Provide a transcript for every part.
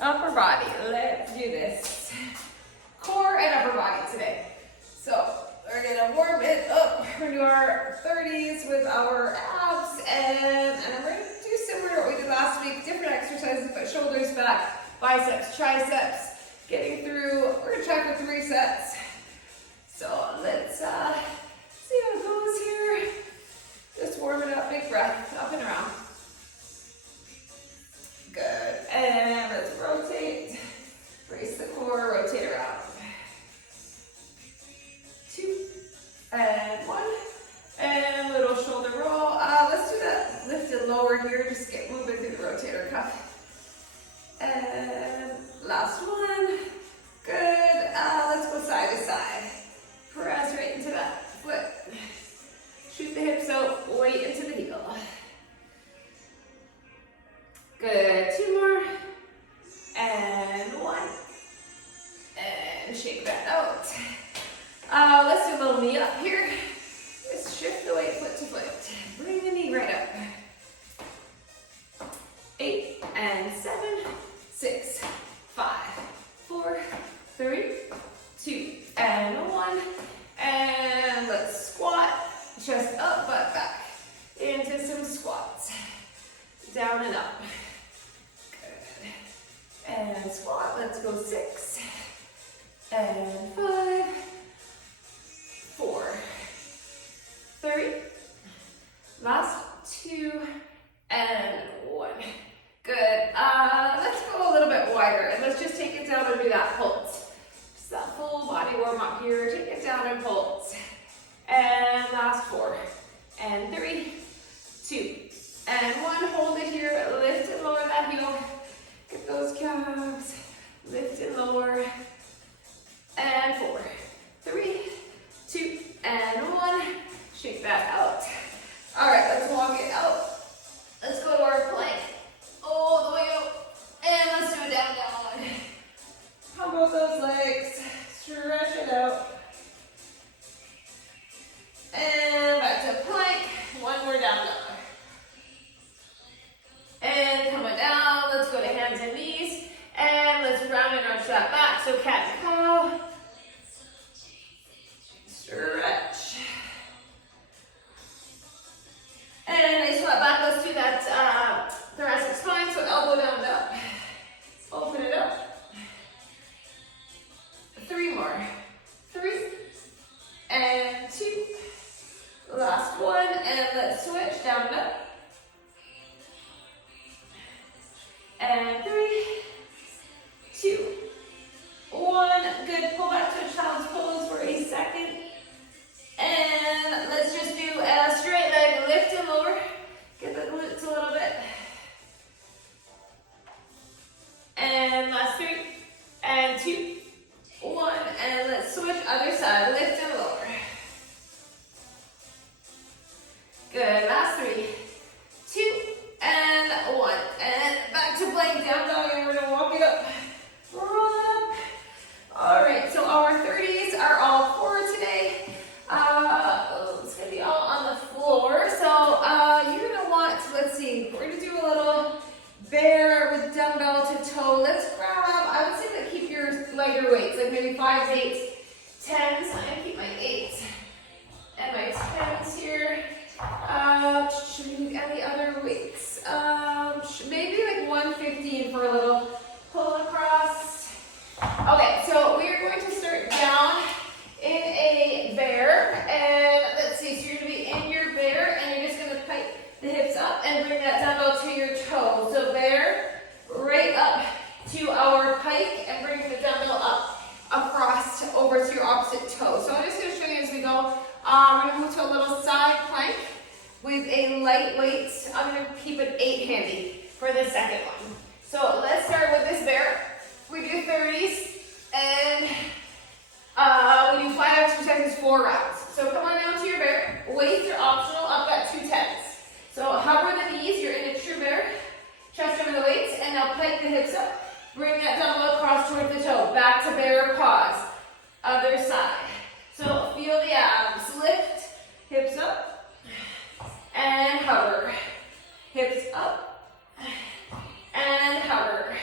Upper body, let's do this. Core and upper body today. So we're gonna warm it up. We're gonna do our 30s with our abs, and we're gonna do similar to what we did last week. Different exercises, but shoulders back, biceps, triceps, getting through. We're gonna try for 3 sets. So let's see how it goes here. Just warm it up, big breath, up and around. Good, and let's rotate. Brace the core, rotate around. 2, and 1, and little shoulder roll. Let's do that lift and lower here. Just get moving through the rotator cuff. And last one. Good. Let's go side to side. Press right into that foot. Shoot the hips out, weight into the heel. Good. 2 more. And 1. And shake that out. Let's do a little knee up here. Just shift the weight foot to foot. Bring the knee right up. 8 and 7, 6, 5, 4, 3, 2, and 1. And let's squat. Chest up, butt back. Into some squats. Down and up. Good. And squat. Let's go 6 and 5, 4, 3, last 2, and 1. Good. Let's go a little bit wider, and let's just take it down and do that pulse. Just that full body warm up here. Take it down and pulse. And last 4, and 3, 2, and 1. Hold it here. Lift and lower that heel. Get those calves. Lift and lower. And 4, 3, 2, and 1. Shake that out. All right, let's walk it out. Let's go to our plank. All the way out. And let's do a down dog. Humble those legs. Stretch it out. And back to plank. 1 more down dog. And coming down, let's go to hands and knees. And let's round and arch that back. So cat and cow. Stretch. And nice flat back. Let's do that thoracic spine. So elbow down and up. Open it up. 3 more. 3 and 2. Last 1. And let's switch down and up. And 3, 2, 1. Good. Pull back to a child's pose for a second. And let's just do a straight leg lift and lower. Get the glutes a little bit. And last 3, and 2, 1. And let's switch other side. Lift and lower. Good. Last 3, 2, and 1. And back to plank, down dog, and we're going to walk it up. Roll it up. All right, so our 30s are all core today. It's going to be all on the floor. So you're going to want, let's see, we're going to do a little bear with dumbbell to toe. Let's grab, I would say that keep your lighter weights, like maybe 5s, 8s, 10s. I'm going to keep my 8s and my 10s here. Should we need any other weights? Maybe like 115 for a little pull across. Okay, so we are going to start down in a bear, and let's see, so you're going to be in your bear, and you're just going to pipe the hips up and bring that dumbbell to your toe. So bear, right up to our pike, and bring the dumbbell up, across, over to your opposite toe. So I'm just going to show you as we go. We're going to move to a little side plank with a lightweight. I'm going to keep an 8 handy for the second one. So let's start with this bear. We do 30s, and we do 5 exercises, 4 rounds. So come on down to your bear. Weights are optional. I've got 2 10s. So hover the knees. You're in a true bear. Chest over the weights, and now pike the hips up. Bring that dumbbell across toward the toe. Back to bear, pause. Other side. So feel the abs. Lift, hips up, and hover. Hips up, and hover.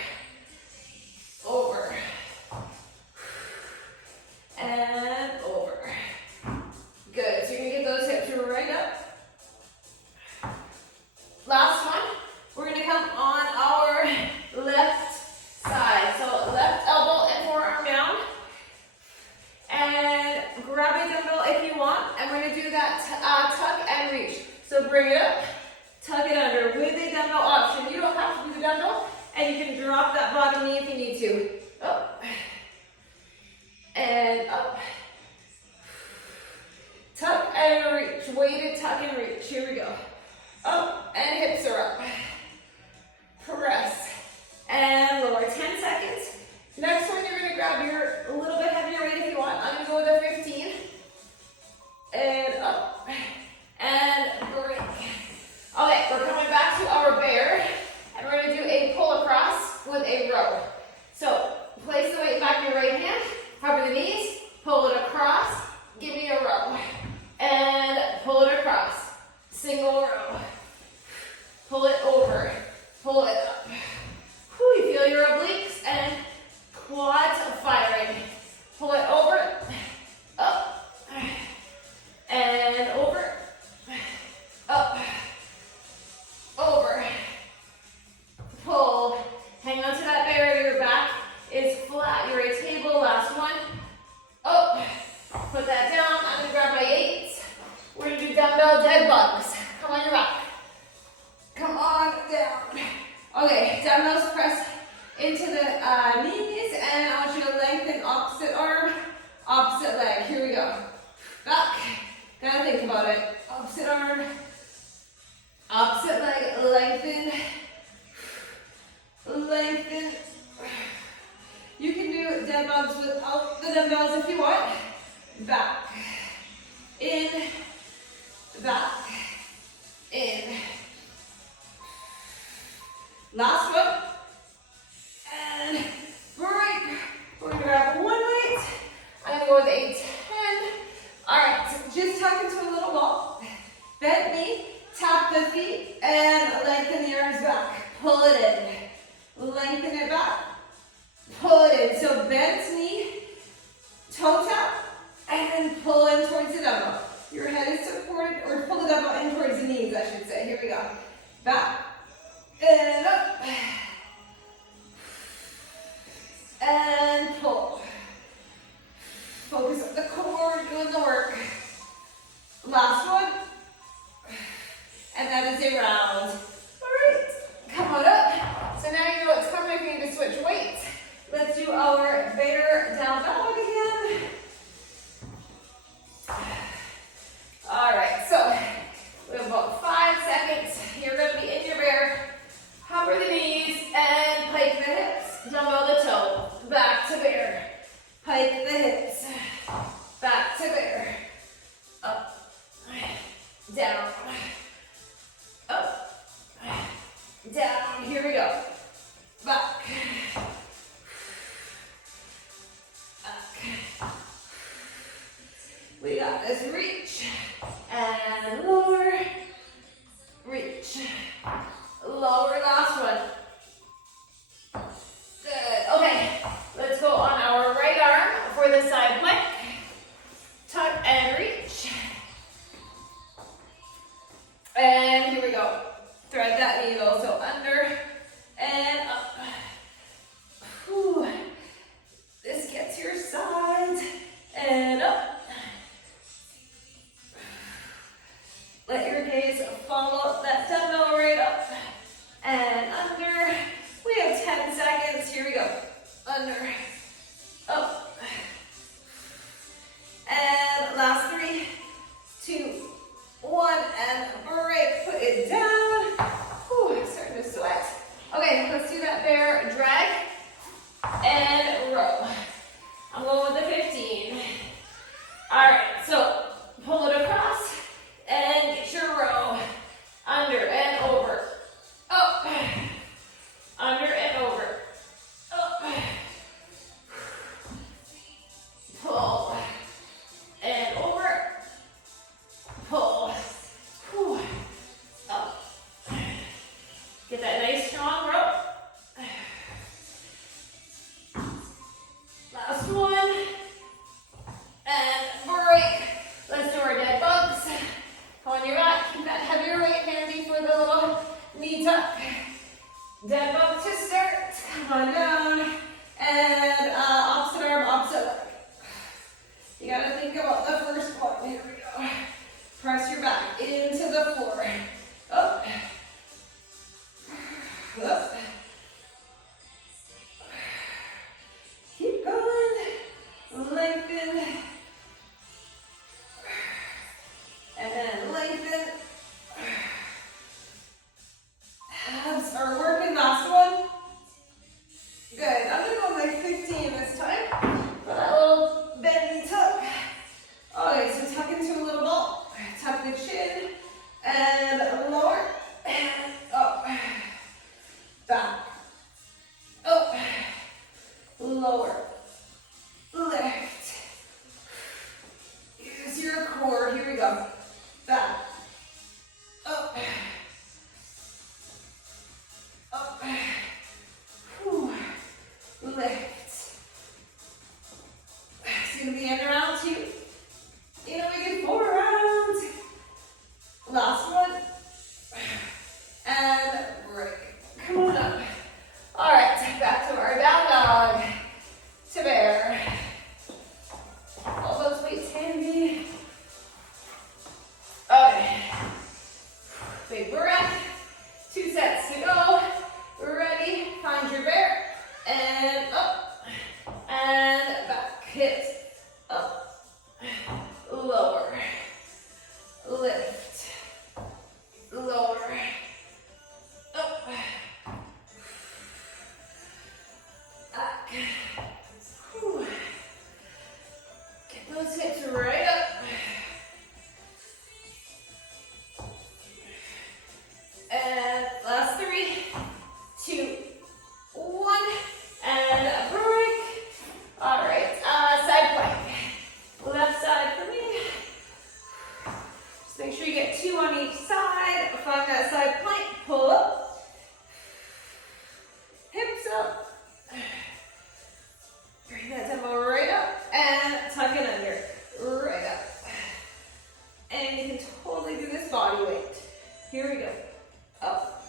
lower. 10 seconds. Next one, you're gonna grab your a little bit heavier weight if you want. I'm gonna go with a 15. And up. And break. Okay, we're coming back to our bear. And we're gonna do a pull across with a row. So, place the weight back in your right hand. Cover the knees. Pull it across. Give me a row. And pull it across. Single row. Pull it over. Pull it up. Whew, you feel your obliques and quads firing. Pull it over, up, and over, up, over, pull. Hang on to that bear. Your back is flat. You're a table. Last one. Up. Put that down. I'm going to grab my 8s. We're going to do dumbbell dead bugs. Come on your back. Come on down. Okay, dumbbells press into the knees, and I want you to lengthen opposite arm, opposite leg. Here we go. Back. Gotta think about it. Opposite arm, opposite leg, lengthen, lengthen. You can do dead bugs without the dumbbells if you want. Back, in, back, in. Last one. And break. We're going to grab one weight. I'm going to go with a 10. All right, so just tuck into a little ball. Bent knee, tap the feet, and lengthen the arms back. Pull it in. Lengthen it back. Pull it in. So bent knee, toe tap, and pull in towards the dumbbell. Your head is supported, or pull the dumbbell in towards the knees, I should say. Here we go. Back. And up. And pull. Focus on the core, doing the work. Last one. And that is a round. Alright, come on up. So now you know what's coming if you need to switch weights. Let's do our bear down dog again. Alright, so we have about 5 seconds. You're going to be in your bear. Hover the knees and pike the hips. Dumbbell the toe. Back to bear. Pike the hips. Back to bear. Up. Down. Up. Down. Here we go. Back. Back. We got this. Reach. And lower. Reach. Lower, last one. Good. Okay, let's go on our right arm for the side plank. Tuck and reach. And here we go. Thread that needle. So under and up. Whew. This gets your sides and up. Let your gaze follow that dumbbell right up and under. We have 10 seconds. Here we go. Under, up, and last 3, 2, 1, and break. Put it down. Whew, I'm starting to sweat. Okay, let's do that bear drag and row. I'm going with the 15. All right, so pull it across. And get your row. Under and over. Up. Under and over. Up. Pull. And over. Pull. Whew. Up. Get that nice strong row. Last one. And break. Let's do our dead bugs. On your back, keep that heavier weight handy for the little knee tuck. Dead bug to start. Come on down. And opposite arm, opposite leg. You gotta think about the first one. Here we go. Press your back into the floor. Up. Up. Keep going. Lengthen. And then lengthen. Abs are working. Last one. Good. I'm gonna go with my 15 this time. For that little bendy tuck. Okay, so tuck into a little ball. Tuck the chin and lower and up. Back. Up. Lower. Lift. Use your core. Here we go. Back. Up. Up. Whew. Lift. It's going to be in round 2. You know, we did 4 rounds. Last one. And break. Come on up. All right, back to our down dog. To bear. All those weights handy. Okay. Big breath. 2 sets to go. Ready? Find your bear. And up. And back. Hit. Up. Lower. Lift. Lower. Up. Back. Whew. Get those hips right up. And last 3, 2, 1, and break. All right, side plank. Left side for me. Just make sure you get 2 on each side. Find that side plank, pull up. Hips up. Bring that tempo right up and tuck it under. Right up. And you can totally do this body weight. Here we go. Up.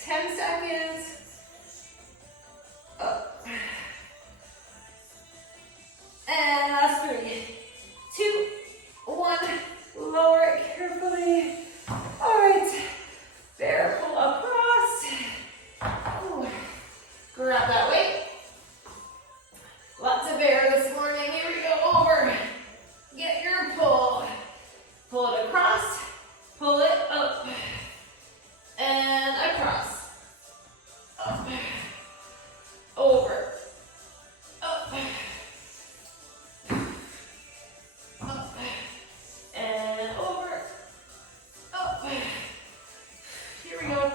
10 seconds. Up. And last 3, 2, 1. Lower it carefully. All right. Bear pull across. Ooh. Grab that weight. Lots of bear this morning. Here we go. Over. Get your pull. Pull it across. Pull it up. And across. Up. Over. Up. Up. And over. Up. Here we go.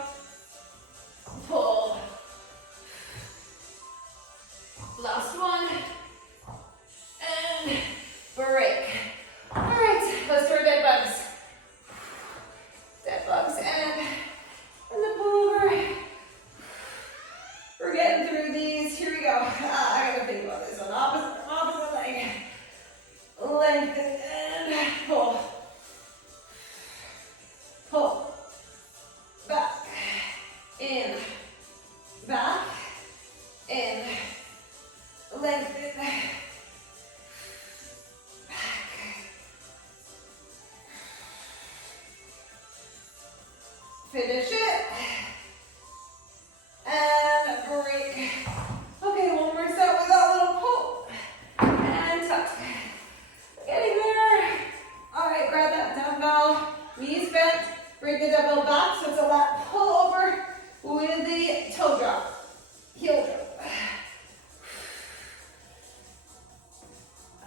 Pull. Last one. And break. All right, let's do our dead bugs. Dead bugs and the pullover. We're getting through these. Here we go. I gotta think about this one. Opposite leg. Lengthen and pull. Pull. Back. In. Back. In. Lengthen. Back. Finish it. And break. Okay, one more set with that little pull. And tuck. Getting there. All right, grab that dumbbell. Knees bent. Bring the dumbbell back so it's a lat pull over with the toe drop. Heel drop.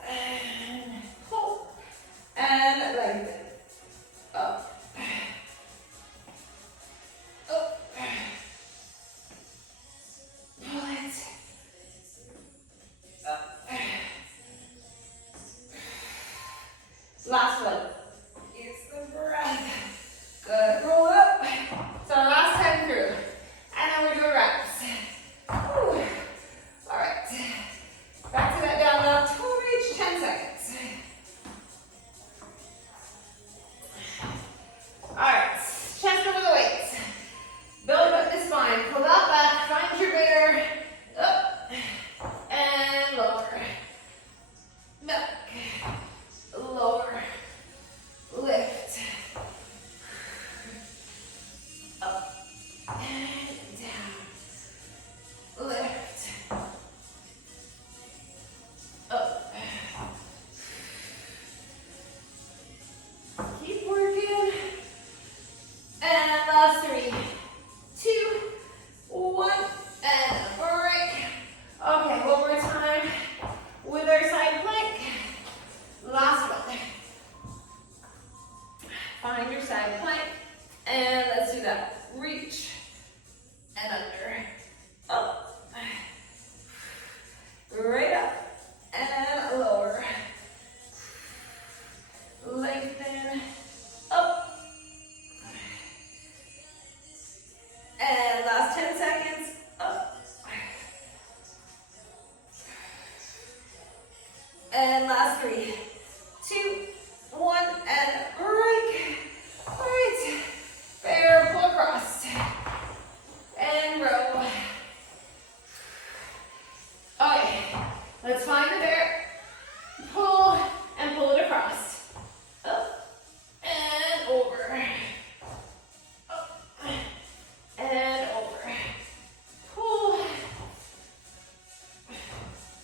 And pull. And lengthen. Up. last 3, 2, 1, and break. All right, bear, pull across, and row. Okay, let's find the bear, pull, and pull it across. Up, and over. Up, and over. Pull,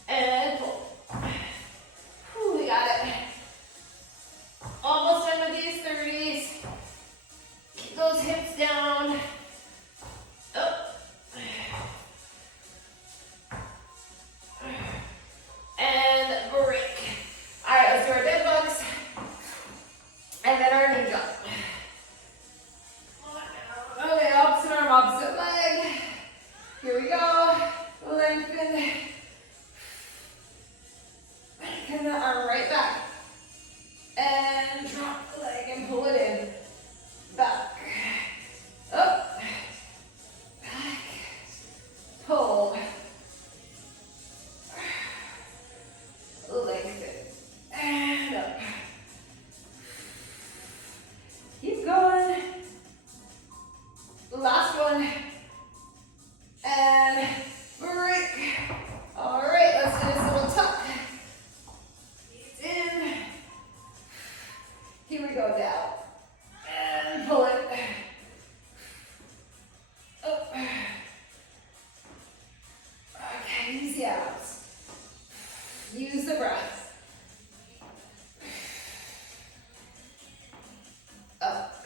and pull. Whew, we got it. Almost done with these 30s. Keep those hips down. Up. And break. All right, let's do our dead bugs. And then our knee jump. Okay, opposite arm, opposite leg. Here we go. Lengthen. And the arm right back. And drop the leg and pull it in. Back. Up. Back. Pull. Lengthen. And up. Keep going. Last one. And break. All right, let's do this little tuck. Knees in. Here we go, down. And pull it. Up. Okay, use the abs. Use the breath. Up.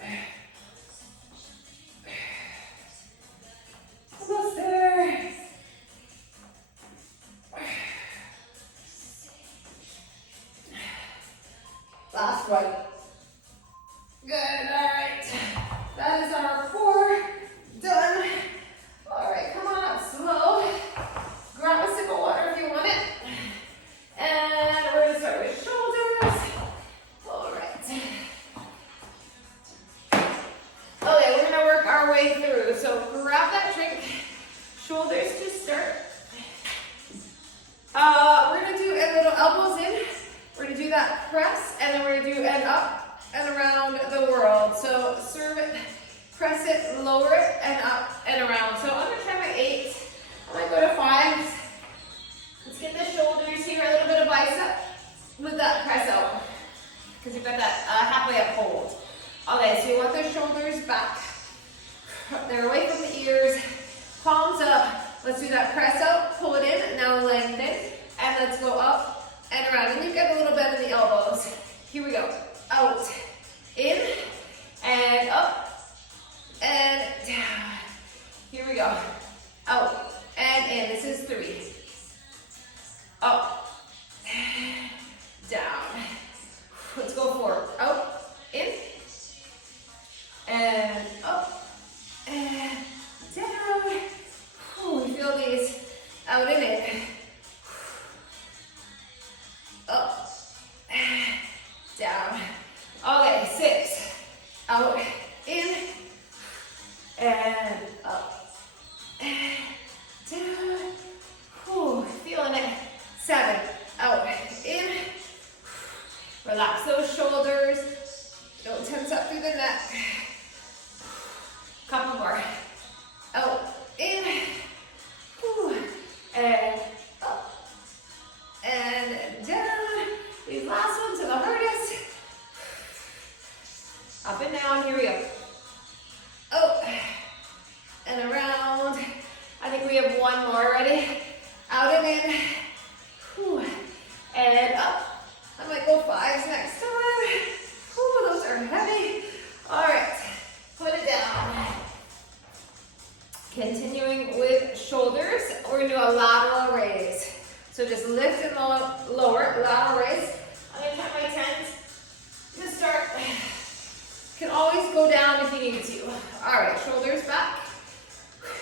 Almost there. Last one. Good, all right. That is our core done. All right, come on up slow. Grab a sip of water if you want it. And we're gonna start with shoulders. All right. Okay, we're gonna work our way through. So grab that drink. Shoulders to start. We're gonna do a little elbows in. We're gonna do that press, and then we're gonna do an up and around the world. So serve it, press it, lower it, and up and around. So I'm gonna try my 8. I might go to 5. Let's get the shoulders here, a little bit of bicep with that press out, because you've got that halfway up hold. Okay, so you want the shoulders back. They're away from the ears, palms up. Let's do that press out, pull it in, now lengthen, and let's go up and around. And you get a little bend in the elbows. Here we go. Out, in, and up, and down. Here we go. Out, and in. This is 3. Up, down. Let's go forward. Out, in, and up, and down. Ooh, we feel these out and in. Up, down. Okay, 6. Out, in, and up, and down. Ooh, feeling it. 7. Out, in. Relax those shoulders. Don't tense up through the neck. Couple more. Out, in. Ooh, and up, and down. These last ones are the hardest. Up and down, here we go. Oh, and around. I think we have one more, ready? Out and in. Whew. And up. I might go 5s next time. Whew, those are heavy. All right, put it down. Continuing with shoulders, we're gonna do a lateral raise. So just lift and lower, lateral raise. I'm gonna try my 10s to start. Can always go down if you need to. All right, shoulders back.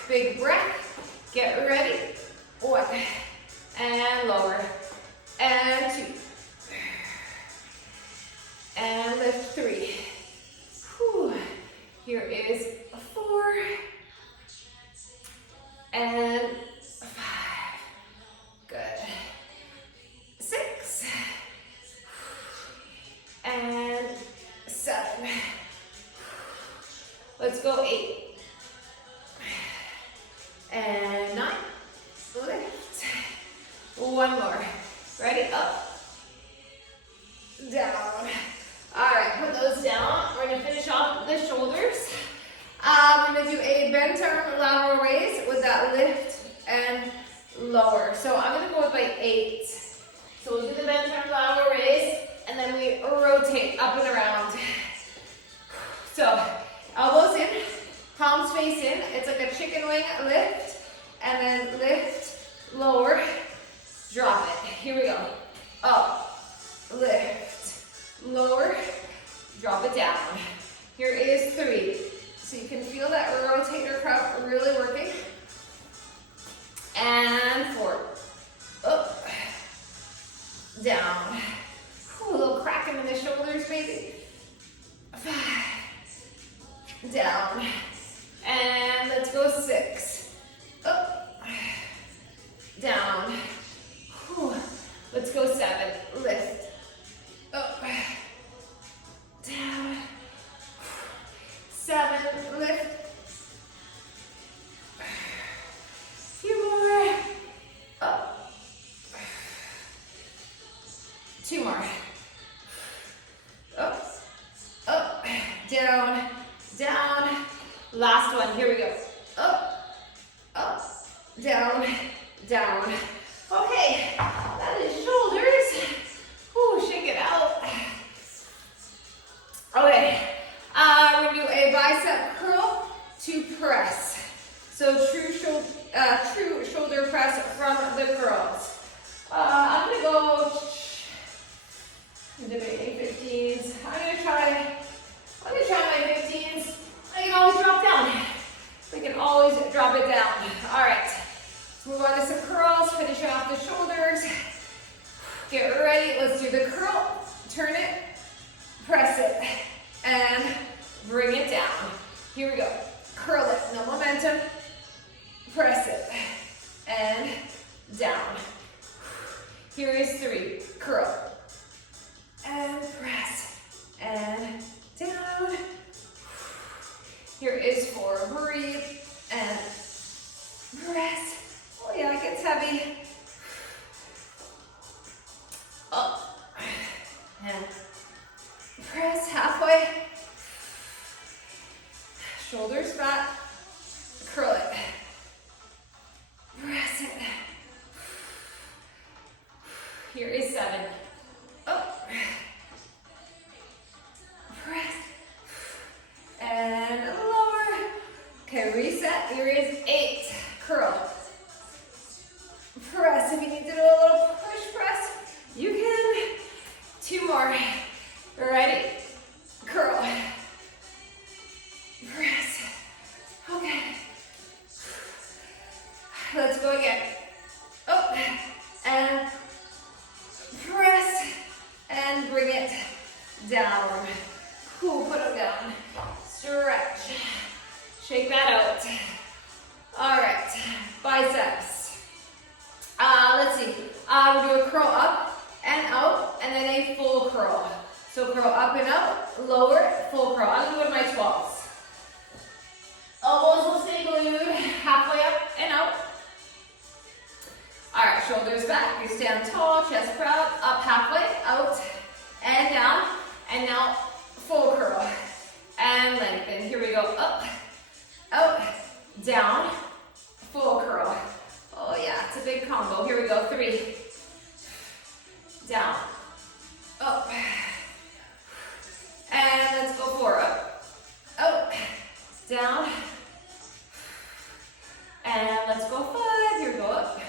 Big breath. Get ready. 1, and lower, and 2, and lift 3. Whew. Here is 4, and 5. Good. 6, go 8. And 9. Lift. One more. Ready? Up. Down. All right, put those down. We're gonna finish off the shoulders. We're gonna do a bent arm lateral raise with that lift and lower. So I'm gonna go with my 8. So we'll do the bent arm lateral raise, and then we rotate up and around. So elbows in, palms face in. It's like a chicken wing lift, and then lift, lower, drop it. Here we go. Up, lift, lower, drop it down. Here is 3. So you can feel that rotator cuff really working. And 4. Up, down. Ooh, a little cracking in the shoulders, baby. 5. Down. And let's go 6. Up, down. Whew. Let's go 7. Lift. Up, down. 7. Lift. Few more. Up. 2 more. Up. Up. Down. Down. Last one. Here we go. Up. Up. Down. Down. Okay. That is shoulders. Whew, shake it out. Okay. We're going to do a bicep curl to press. So true shoulder press from the curls. I'm going to go, I'm debating 15s. I'm going to try my 15s. I can always drop down. We can always drop it down. All right. Let's move on to some curls. Finish off the shoulders. Get ready. Let's do the curl. Turn it. Press it. And bring it down. Here we go. Curl it. No momentum. Press it. And down. Here is 3. Curl. And press. And down. Here is 4. Breathe. And press. Oh yeah, it gets heavy. Up. And press halfway. Shoulders back. Curl it. Press it. Here is 7. Up. Press. And lower. Okay, reset. Here is 8. Curl. Press. If you need to do a little push press, you can. 2 more. Ready? Curl. Press. Okay. Let's go again. Up. And press. And bring it down. Cool, put them down. Stretch. Shake that out. All right. Biceps. Let's see. We'll do a curl up and out, and then a full curl. So curl up and out, lower, full curl. I'm going to go to my 12s. Elbows will stay glued, halfway up and out. All right, shoulders back. You stand tall, chest proud, up halfway, out and down. And now full curl and lengthen. Here we go, up, out, down, full curl. Oh yeah, it's a big combo. Here we go, 3, down, up, and let's go 4, up, out, down, and let's go 5. Here we go, up,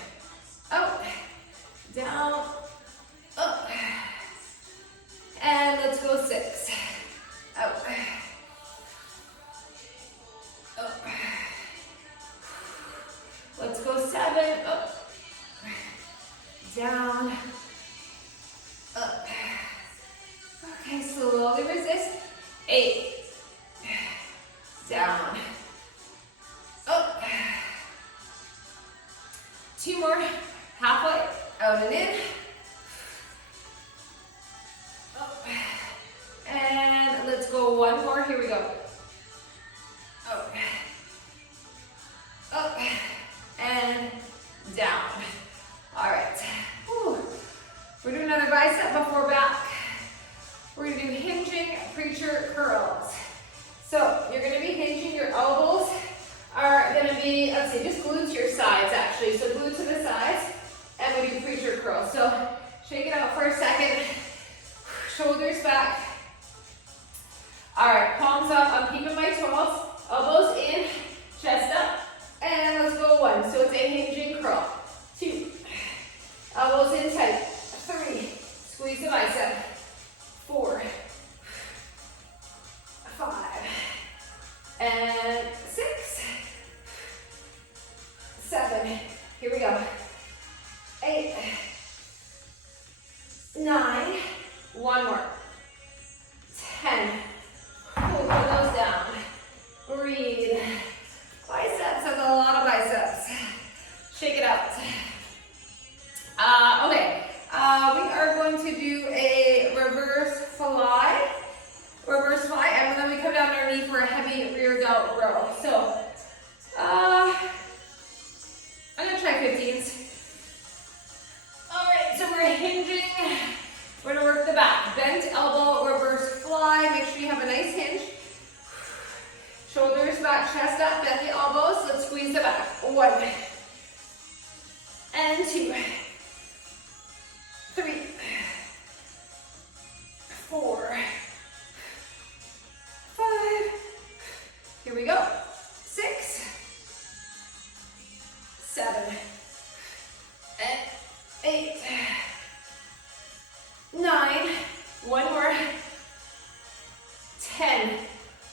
out, down, up, and let's go 6, out, up, let's go 7, up, down, up. Okay, slowly resist. 8, down, up. 2 more, halfway, out and in. Up. And let's go 1 more. Here we go. Up. 7. Here we go. 8, 9. One more. 10. Pull those down. Breathe. Biceps, that's a lot of biceps. Shake it out. Okay, we are going to do a reverse fly. Reverse fly, and then we come down on our knee for a heavy rear delt row. So, I'm gonna try 15s. All right, so we're hinging. We're gonna work the back. Bent elbow, reverse fly. Make sure you have a nice hinge. Shoulders back, chest up, bend the elbows. Let's squeeze the back. 1 and 2, 3, 4, 5. Here we go. 6, 7, and 8, 9. One more. 10.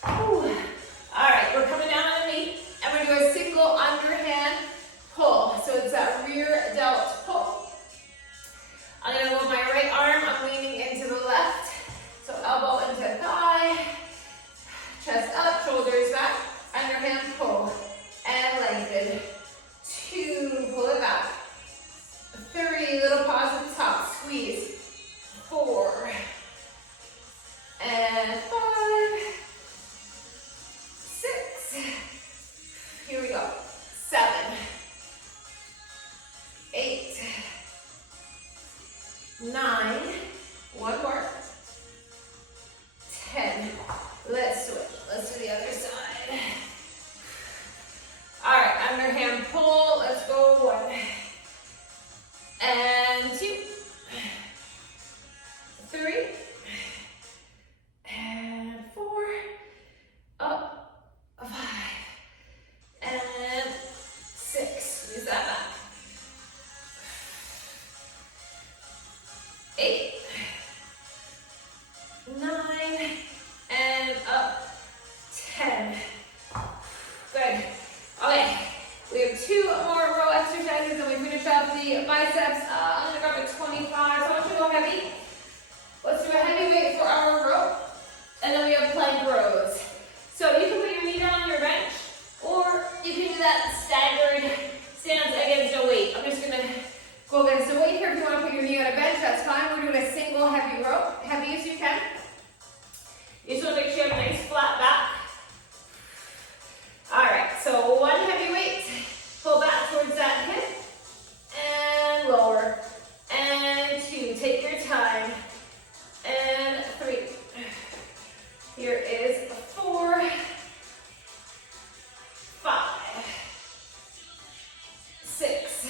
Ooh. All right, we're coming down on the knee, and we're going to do a single underhand pull. So it's that rear delt pull. I'm going to move my right arm. I'm leaning into the left. So elbow into thigh, chest up, shoulders back, underhand pull, and lengthen. 2, pull it back. 3, little pause at the top, squeeze. 4, and 5, 6, here we go, 7, 8, 9, one more, 10, let's switch, let's do the other side. All right, underhand pull, let's go 1, and 2, 3, and 4, up, 5, and 6, squeeze that back, 8, 9, and up, 10, good, okay, we have 2 more row exercises and we finish up the biceps. I'm gonna grab a 25, so I want you to go heavy. Let's do a heavy weight for our row, and then we have plank rows. So you can put your knee down on your bench, or you can do that staggered stance against a weight. I'm just gonna go against the weight here. If you want to put your knee on a bench, that's fine. We're doing a single heavy row, heavy as you can. You just want to make sure you have a nice flat back. All right, so 1 heavy weight, pull back towards that hip, and lower, and 2, take your time. And 3. Here is 4, 5, 6,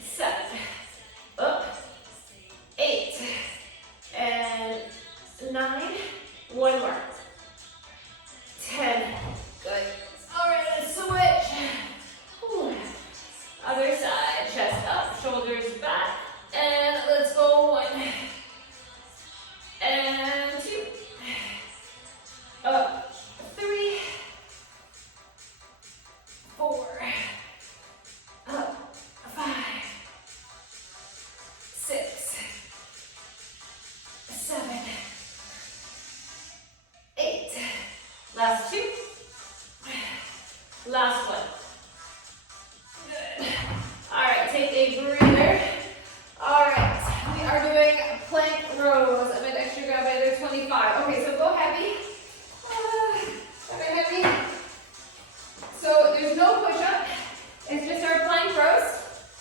7, up, 8, and 9. One more. 10. Good. All right, let's switch. Ooh. Other side, chest up, shoulders back, and let's go 1, and 2, up, 3, 4, up, 5, 6, 7, 8. Last 2. Last 1. Good. All right, take a breather. All right, we are doing plank rows. I'm going to extra grab another 25. Okay, so go heavy. Okay, heavy. So there's no push-up. It's just our plank rows.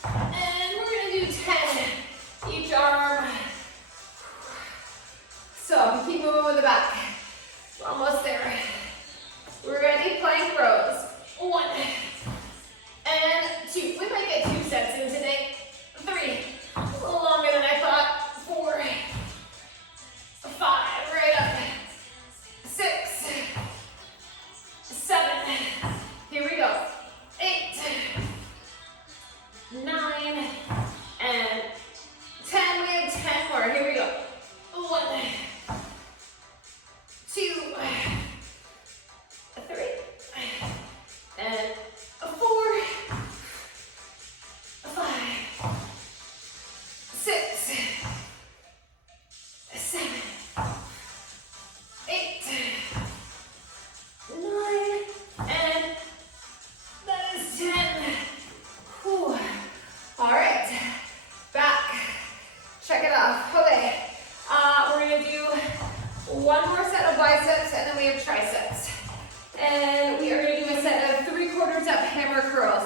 And we're going to do 10 each arm. So keep moving with the back. We're almost there. We're ready, plank rows. 1 and 2. We might get 2 sets in today. 3. A little longer than I thought. 4. 5. Right up. 6. 7. Here we go. 8. 9. And 10. We have 10 more. Here we go. 1. 2. 3. And 4.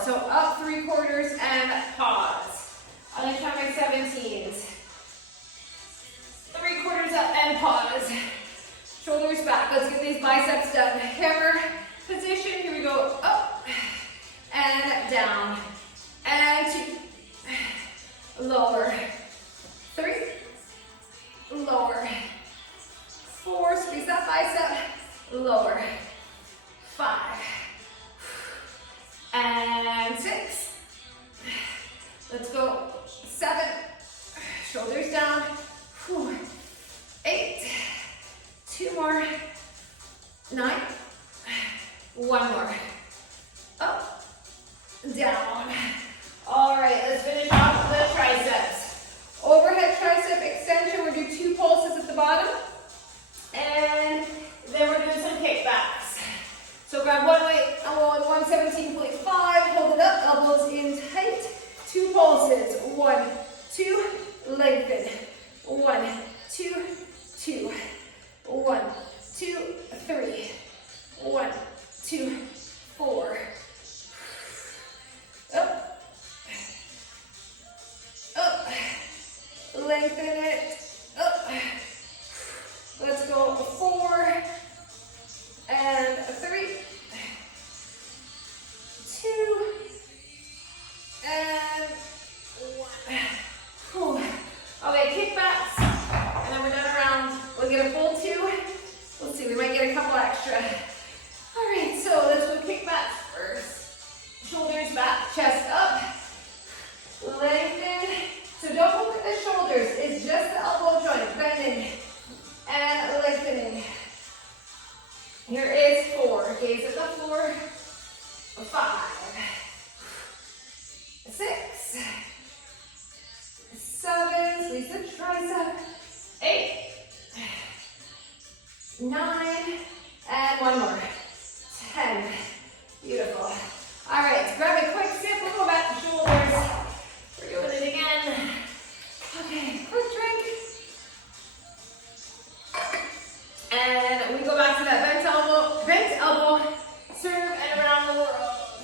So up 3/4 and pause. I'm gonna count my 17s. 3/4 up and pause. Shoulders back. Let's get these biceps done. Hammer position. Here we go. Up and down. And 2. Lower. 3. Lower. 4. Squeeze that bicep. Lower. 5. And 6. Let's go. 7. Shoulders down. 8. 2 more. 9. 1 more. Up. Down. All right, let's finish off the triceps. Overhead tricep extension. We'll do 2 pulses at the bottom. And then we're doing some kickbacks. So grab one weight, I'm on 117.5, hold it up, elbows in tight. 2 pulses, 1, 2, lengthen. 1, 2, 2. 1, 2, 3. 1, 2, 4. Up. Up. Lengthen it. Up. Let's go 4 and 3, 2 and 1. Whew. Okay, kickbacks, and then we're done around. We'll get a full 2. We'll see, we might get a couple extra. All right, so let's go kickbacks first. Shoulders back, chest up, lengthen. So don't look at the shoulders, it's just the elbow joint, bending and lengthening. Here is 4. Gaze at the floor. 5, 6, 7. Squeeze the tricep. 8, 9, and 1 more. 10. Beautiful. All right, grab a quick sip. We'll go back to shoulders. We're doing it again. Okay, quick drink. And we go back to that bent elbow, serve and around the world.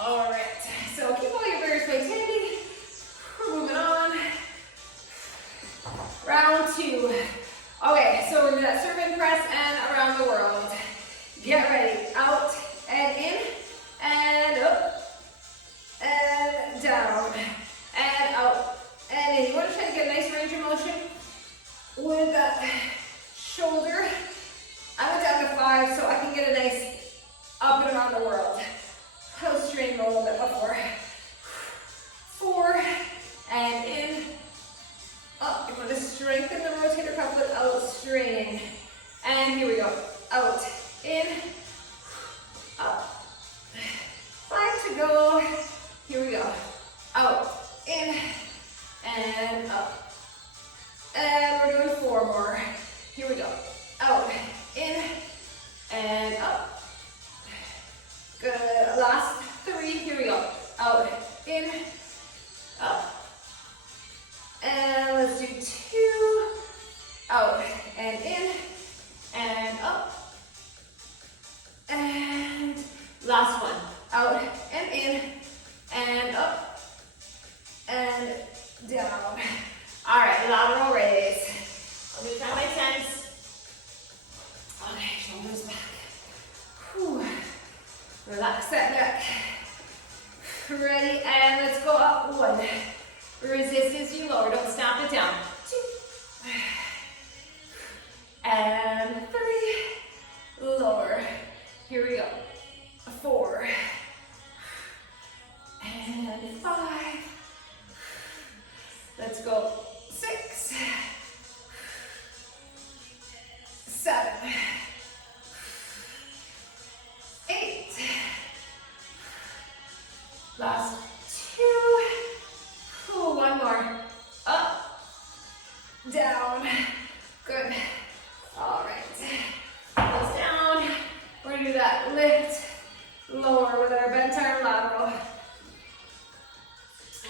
All right, so keep all your various weights handy. We're moving on. Round 2. Okay, so we're gonna do that serve and press and around the world. Get ready, out and in, and up, and down, and out, and in. You wanna try to get a nice range of motion with that shoulder. I went down to 5 so I can get a nice up and around the world. I was straining a little bit before. 4 and in, up. You want to strengthen the rotator cuff without straining. And here we go. Out, in, up. 5 to go. Here we go. Out, in, and up. And we're doing 4 more. Here we go. Out, in, and up. Good. Last 3. Here we go. Out, in, up. And let's do 2. Out and in, and up. And last one. Out and in, and up, and down. All right, lateral raise. I'll do count my 10s. Okay, shoulders back. Whew. Relax that neck. Ready, and let's go up. 1. Resistance, you lower, don't snap it down. 2. And 3. Lower. Here we go. 4. And 5. Let's go. 6. 7. 8. Last 2. Ooh, 1 more. Up. Down. Good. All right. Goes down. We're going to do that lift, lower with our bent arm lateral.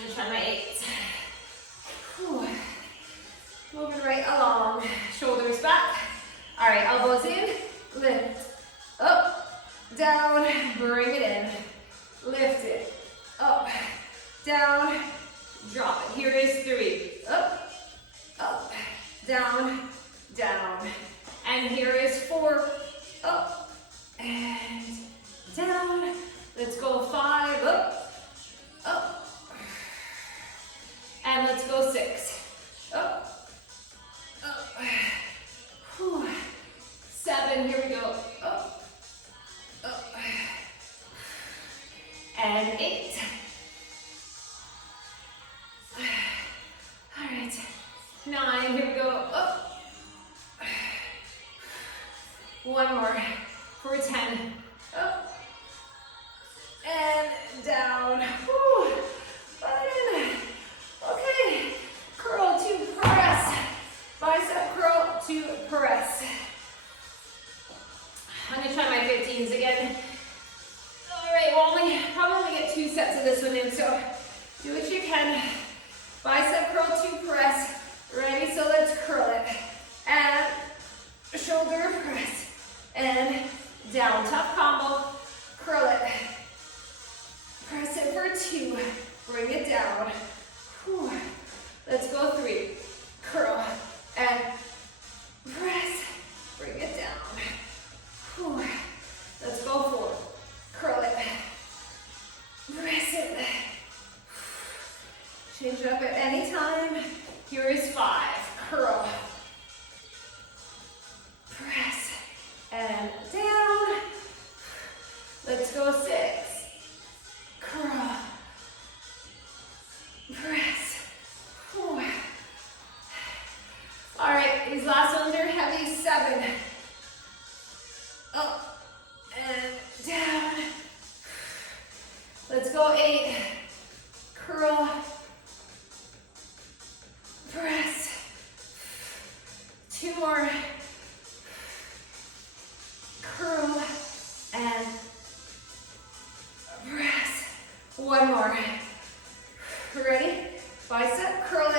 And try my 8. Whew. Moving right along. Shoulders back. All right, elbows in. Lift. Up. Down. Bring it in. down, drop it. Here is 3. Up, up, down, down. And here is 4. Up and down. Let's go 5. Up, up. And let's go 6. Up, up. Whew. 7. Here we go. Up, up. And 8. All right. 9. Here we go. Up. 1 more for 10. Up and down. Whew. Button. Okay. Curl to press. Bicep curl to press. I'm gonna try my 15s again. All right. Well, we probably only get 2 sets of this one in, so do what you can. Bicep curl to press. Ready? So let's curl it. And shoulder press. And down. Tough combo. Curl it. Press it for 2. Bring it down. Whew. Let's go 3. Curl. And press. Bring it down. Whew. Let's go 4. Curl it. Press it. Change it up at any time. Here is 5. Curl. Press. And down. Let's go 6. Curl. Press. Whew. All right, these last ones are heavy. 7. Up and down. Let's go 8. Curl. Press. 2 more. Curl and press. 1 more. Ready? Bicep, curl it.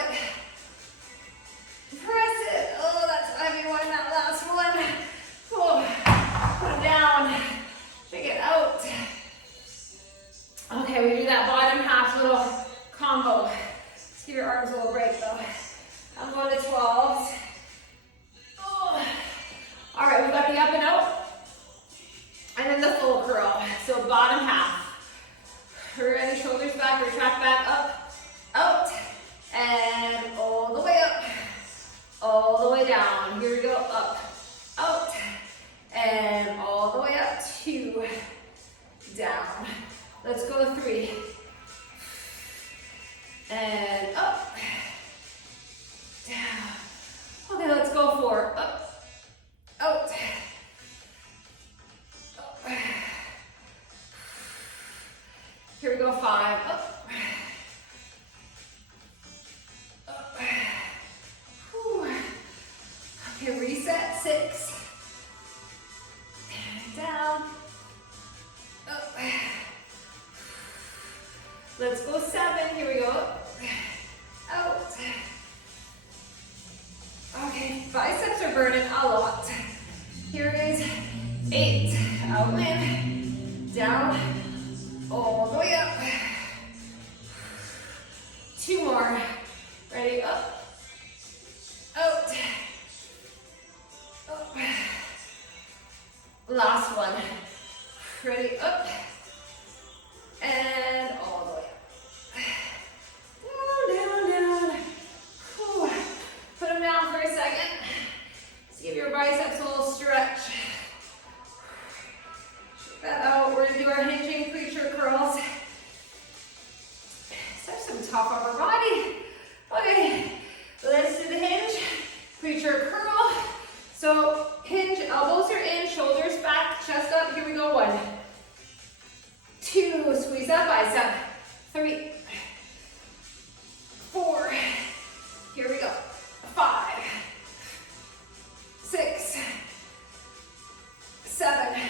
Press it. Oh, that's a heavy one, that last one. Oh, put it down. Shake it out. Okay, we do that bottom half little combo. Let's give your arms a little break though. I'm going to 12s. Oh. All right, we've got the up and out. And then the full curl. So bottom half. Ready, shoulders back, retract back, up, out, and all the way up, all the way down. Here we go, up, out, and all the way up, 2, down. Let's go 3, and up, down. Okay, let's go 4, up, out, up. Here we go, 5, up, up. Whew. Okay, reset, 6, and down, up. Let's go 7, here we go, out. Okay, biceps are burning a lot. Here it is, 8, out and down. All the way up. 2 more. Ready? Up. Out. Up. Last one. Ready? Up. And all the way up. Down, down, down. Whew. Put them down for a second. Let's give your biceps a little stretch. That out. We're going to do our hinging preacher curls. Such some tough upper body. Okay, let's do the hinge, preacher curl. So hinge, elbows are in, shoulders back, chest up. Here we go. 1, 2, squeeze that bicep. 3, 4. Here we go. 5, 6, 7,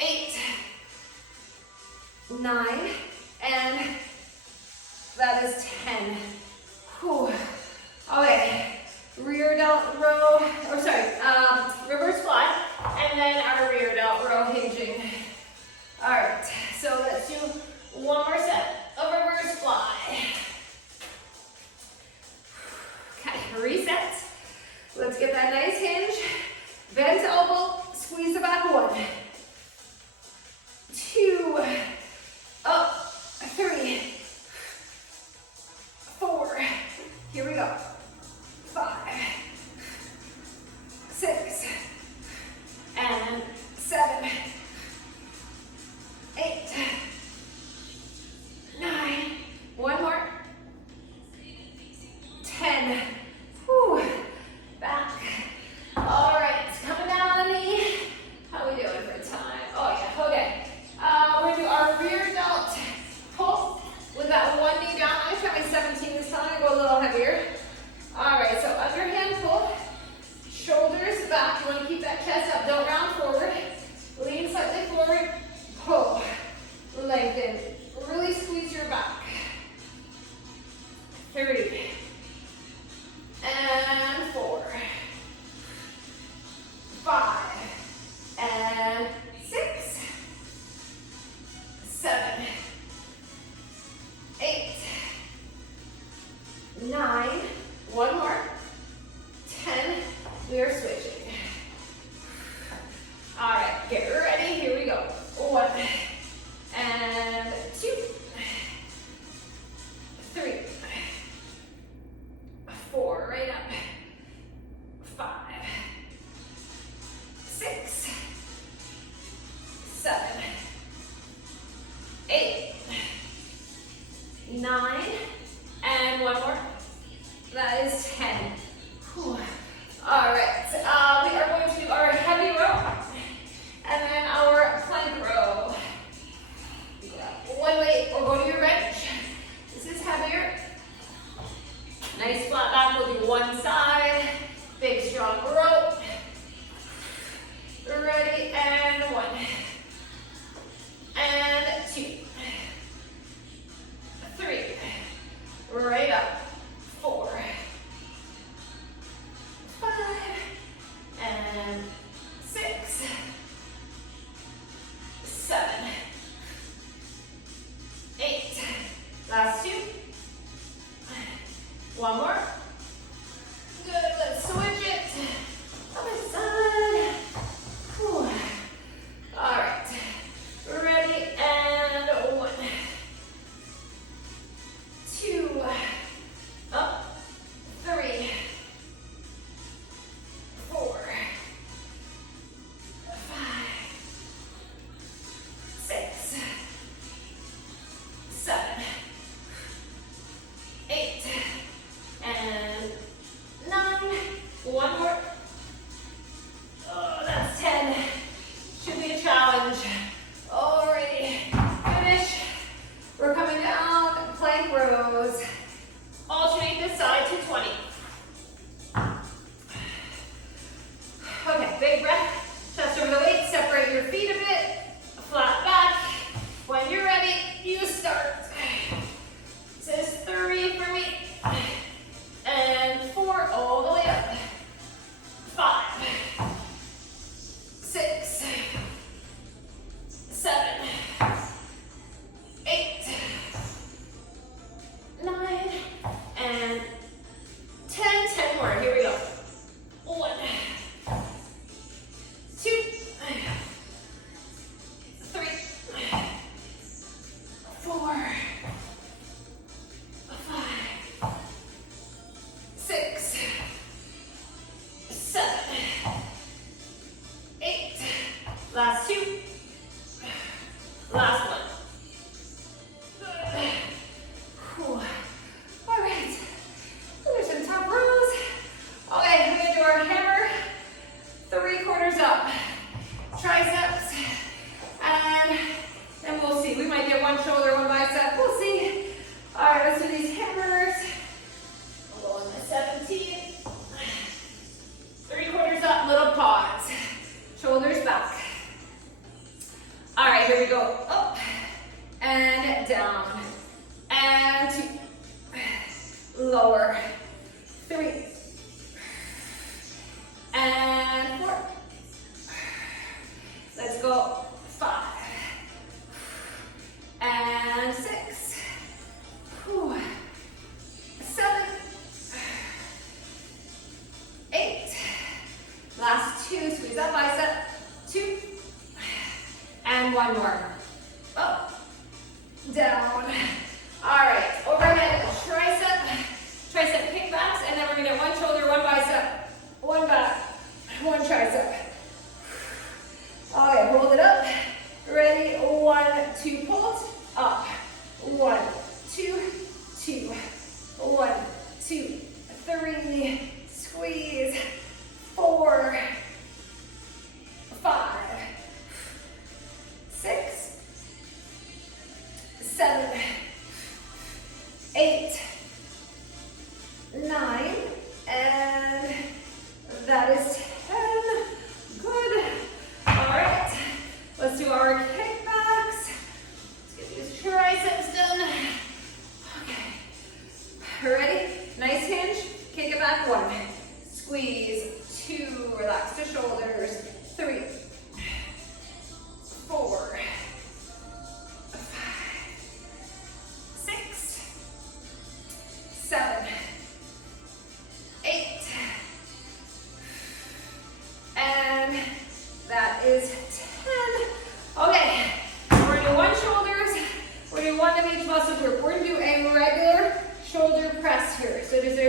8, 9, and that is 10. Whew. Okay, rear delt row, or sorry, reverse squat, and then our rear delt row hinging. All right, so let's do one more set. 8, 9, one more, 10, whew, back. All right, coming down on the knee. How are we doing for time? Oh yeah, okay. We're gonna do our rear delt pull with that one knee down. I'm gonna try my 17 this time, go a little heavier. All right, so underhand pull, shoulders back. You wanna keep that chest up, don't round forward. Lean slightly forward, pull, lengthen, really squeeze your back. 3, and 4, 5, and 6, 7, 8, 9, one more, 10, we are switching. All right, get ready, here we go. 1, and 2, 3, 4, right up, 5, 6, 7, 8, 9, and one more. That is 10. Whew. All right, we are going to do our heavy row and then our plank row. One way, or go to your bench. This is heavier. Nice flat back, we'll do one side. Big strong rope. Ready, and 1, and 2, 3, right up, 4, 5, and 6, 7, 8, last 2, one more, good, let's switch it, other side, whew. All right, ready, and 1, 2, up, 3, 4, 5, 6, 7, 8, and 9, one more. Oh, that's 10. Should be a challenge. Alrighty, finish. We're coming down, plank rows. Alternate this side to 20. Okay, big breath. Chest over the weight, separate your feet a bit. Flat back. When you're ready, you start. This is 3 for me. And 4 all the way up. 5, 6, 7, 8, 9, and 10. 10 more. Here we go. 1, 2, 3, 4, 5, 6, 7, 8. Last 2. Last 1. Good. Whew. All right. Those are some tough rows. Okay, we're gonna do our hammer. 3/4 up. Triceps. And then we'll see. We might get one shoulder, one bicep. We'll see. All right, let's do these hammers. I'll go on my 17. 3/4 up, little pause. Shoulders back. All right, here we go. Up and down. And 2. Lower. 3. And 4. Let's go. 5. And 6. Whew. 7. 8. Last 2. Squeeze that bicep. 2. And 1 more. Up. Down. All right. Overhead tricep kickbacks, and then we're gonna get one shoulder, one bicep, one back, one tricep. Okay, hold it up. Ready? 1,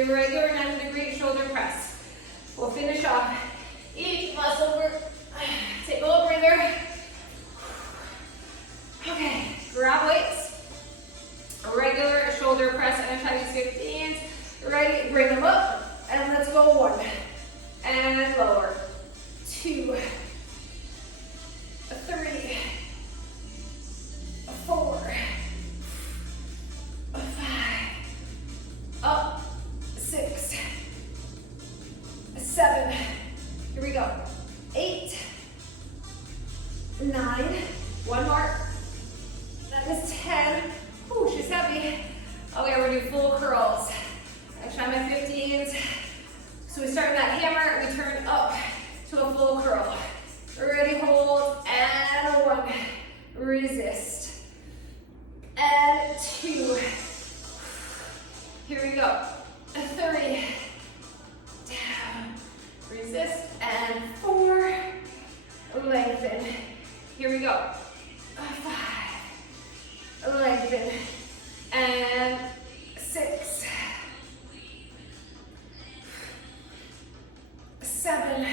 a regular 90-degree shoulder press. We'll finish off each muscle work. Take a little breather. Okay, grab weights. Regular shoulder press, and try these 15s. Ready, bring them up, and let's go 1. And lower. 2. 3. 4. 5. Up. 6. 7. Here we go. 8. 9. One more. That is 10. Ooh, she's heavy. Okay, we're gonna do full curls. I try my 15s. So we start with that hammer, we turn up to a full curl. Ready, hold, and 1. Resist. And 2. Here we go. 3. Down. Resist. And 4. Lengthen. Here we go. 5. Lengthen. And 6. 7.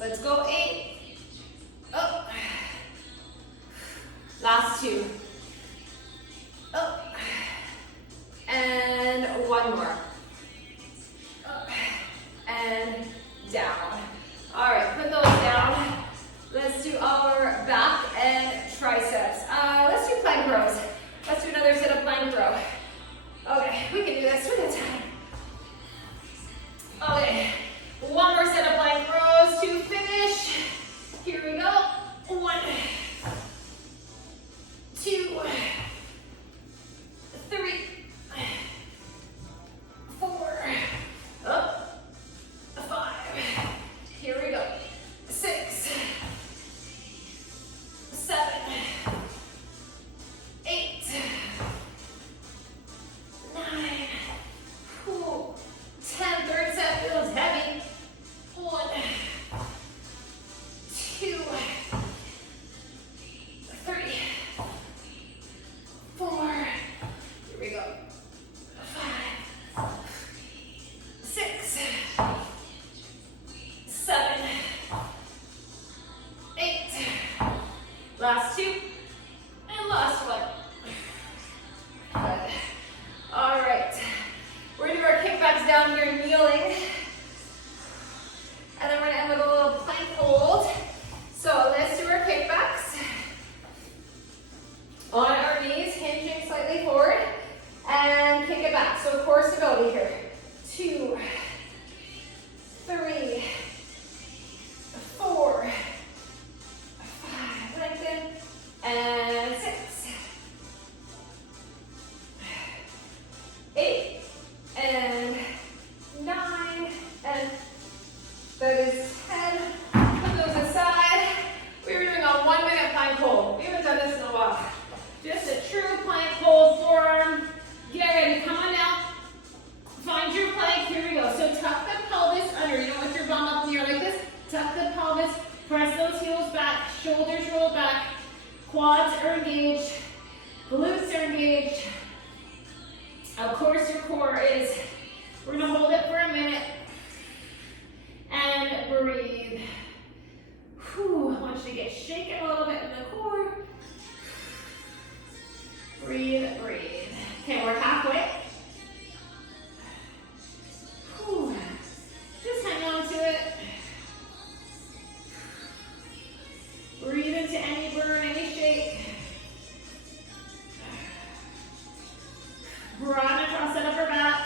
Let's go 8. Up. Last 2. Up. And 1 more. Up. And down. All right, put those down. Let's do our back and triceps. Let's do plank rows. Let's do another set of plank row. Okay, we can do this. We got time. Okay, 1 more set of plank rows to finish. Here we go. 1, 2, 3, 4, up, 5. Here we go. 6, 7, 8, 9, 10. Third set feels heavy. 1, 2, 3, 4. Here we go. 5, 6, 7, 8. Last 2. And last 1. Good. All right. We're going to do our kickbacks down here kneeling. And then we're going to end with a little plank hold. So let's do our kickbacks. On our knees, hinging slightly forward. And kick it back. So core stability here. 2, 3, 4, 5. Lengthen. And 6, 8. And 9, and that is 10. Put those aside. We're doing a 1-minute plank hold. We haven't done this in a while. Just a true plank hold, forearm. Get ready, come on now. Find your plank, here we go. So tuck the pelvis under, you know, with your bum up in the air like this. Tuck the pelvis, press those heels back, shoulders roll back, quads are engaged, glutes are engaged. Of course, your core is, we're going to hold it for a minute and breathe. Whew, I want you to get shaken a little bit in the core. Breathe, breathe. Okay, we're halfway. Whew. Just hang on to it. Breathe into any burn, any shake. Broaden across that upper back.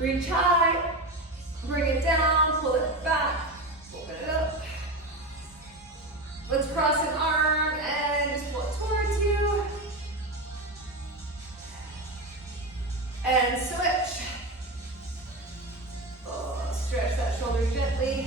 Reach high, bring it down, pull it back, open it up. Let's cross an arm and just pull it towards you. And switch. Oh, stretch that shoulder gently.